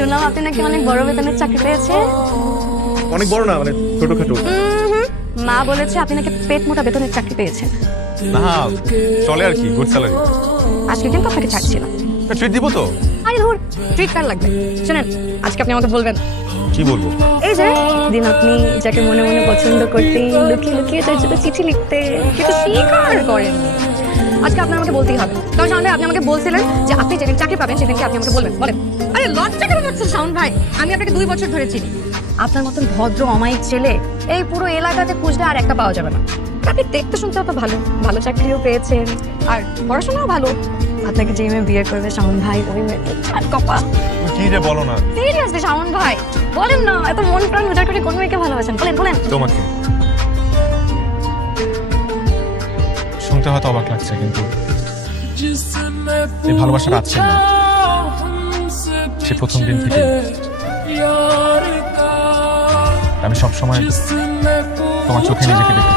শুনলাম আপনি নাকি অনেক বড় বেতনের চাকরি পেয়েছেন। অনেক বড় না, মানে ছোটখাটো। মা বলেছে আপনি নাকি পেট মোটা বেতনের চাকরি পেয়েছেন। না চলে আর কি, গুড স্যালারি। আজকে কিন্তু আপনাকে ছাড়ছি না। ট্রিট দিব তো? আরে ধর, ট্রিট কার লাগবে? শুনেন, আজকে আপনি আমাকে বলবেন কি বলবো? এই যে দিন আপনি যাকে মনে মনে পছন্দ করতেন, লুকিয়ে লুকিয়ে তার জন্য চিঠি লিখতেন, কিন্তু স্বীকার করেন। আজকে আপনার আমাকে বলতেই হবে, কারণ শাওন ভাই আপনি আমাকে বলছিলেন যে আপনি যেদিন চাকরি পাবেন সেদিনকে আপনি আমাকে বলবেন। বলেন। আরে লজ্জা কেন পাচ্ছেন শাওন ভাই? আমি আপনাকে 2 বছর ধরে চিনি। আপনার মতন ভদ্র অমায়িক ছেলে এই পুরো এলাকাতে খুঁজলে আর একটা পাওয়া যাবে না। আপনি দেখতে শুনতেও তো ভালো, ভালো চাকরিও পেয়েছেন, আর পড়াশোনাও ভালো। আপনাকে যে মেয়ে বিয়ে করবে শাওন ভাই, ওই মেয়েকে আর কপা। কি যে বলো না। সিরিয়াসলি শাওন ভাই, বলেন না, এত মন প্রাণ উজাড় করে কোন মেয়েকে ভালোবাসেন? বলেন বলেন। তোমাকে শুনতে হয়তো অবাক লাগছে, কিন্তু এই ভালোবাসাটা আছে না, সে প্রথম দিন থেকে আমি সবসময় তোমার চোখে নিজেকে দেখতে